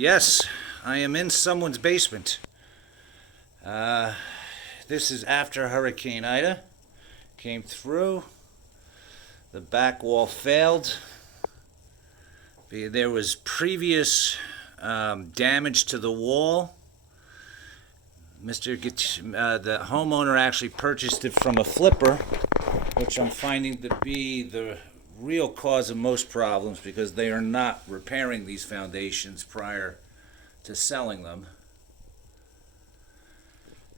Yes, I am in someone's basement. This is after Hurricane Ida came through. The back wall failed. There was previous damage to the wall. The homeowner actually purchased it from a flipper, which I'm finding to be the real cause of most problems because they are not repairing these foundations prior to selling them.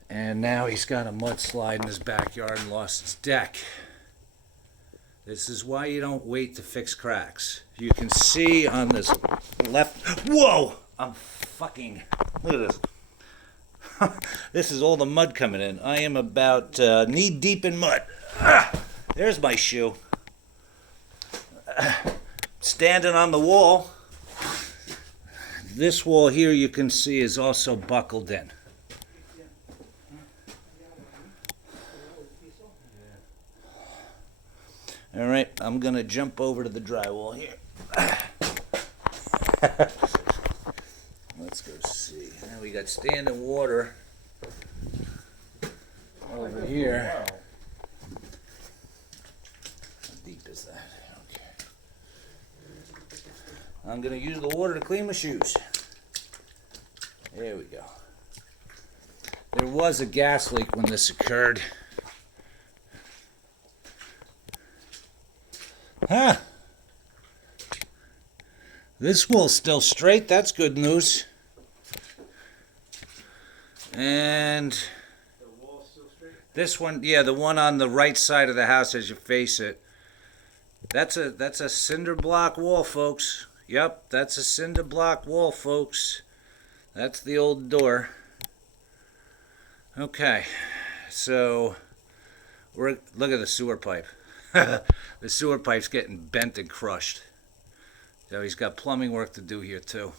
And now he's got a mudslide in his backyard and lost his deck. This is why you don't wait to fix cracks. You can see on this left... Whoa! I'm fucking... Look at this. This is all the mud coming in. I am about knee deep in mud. There's my shoe. Standing on the wall. This wall here you can see is also buckled in. All right, I'm going to jump over to the drywall here. Let's go see. Now we got standing water over here. How deep is that? Okay. I'm going to use the water to clean my shoes. There we go. There was a gas leak when this occurred. Huh. This wall's still straight. That's good news. And this one, yeah, the one on the right side of the house as you face it. That's a cinder block wall, folks. Yep, that's a cinder block wall, folks. That's the old door. Okay, so look at the sewer pipe. The sewer pipe's getting bent and crushed. So he's got plumbing work to do here too.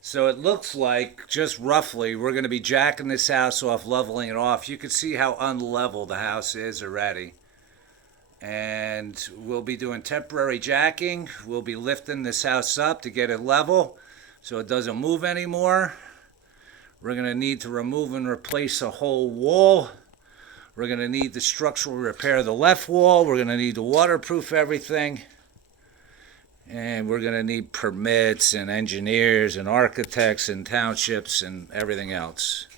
So it looks like, just roughly, we're going to be jacking this house off, leveling it off. You can see how unlevel the house is already. And we'll be doing temporary jacking. We'll be lifting this house up to get it level so it doesn't move anymore. We're going to need to remove and replace a whole wall. We're going to need to structural repair the left wall. We're going to need to waterproof everything. And we're going to need permits and engineers and architects and townships and everything else.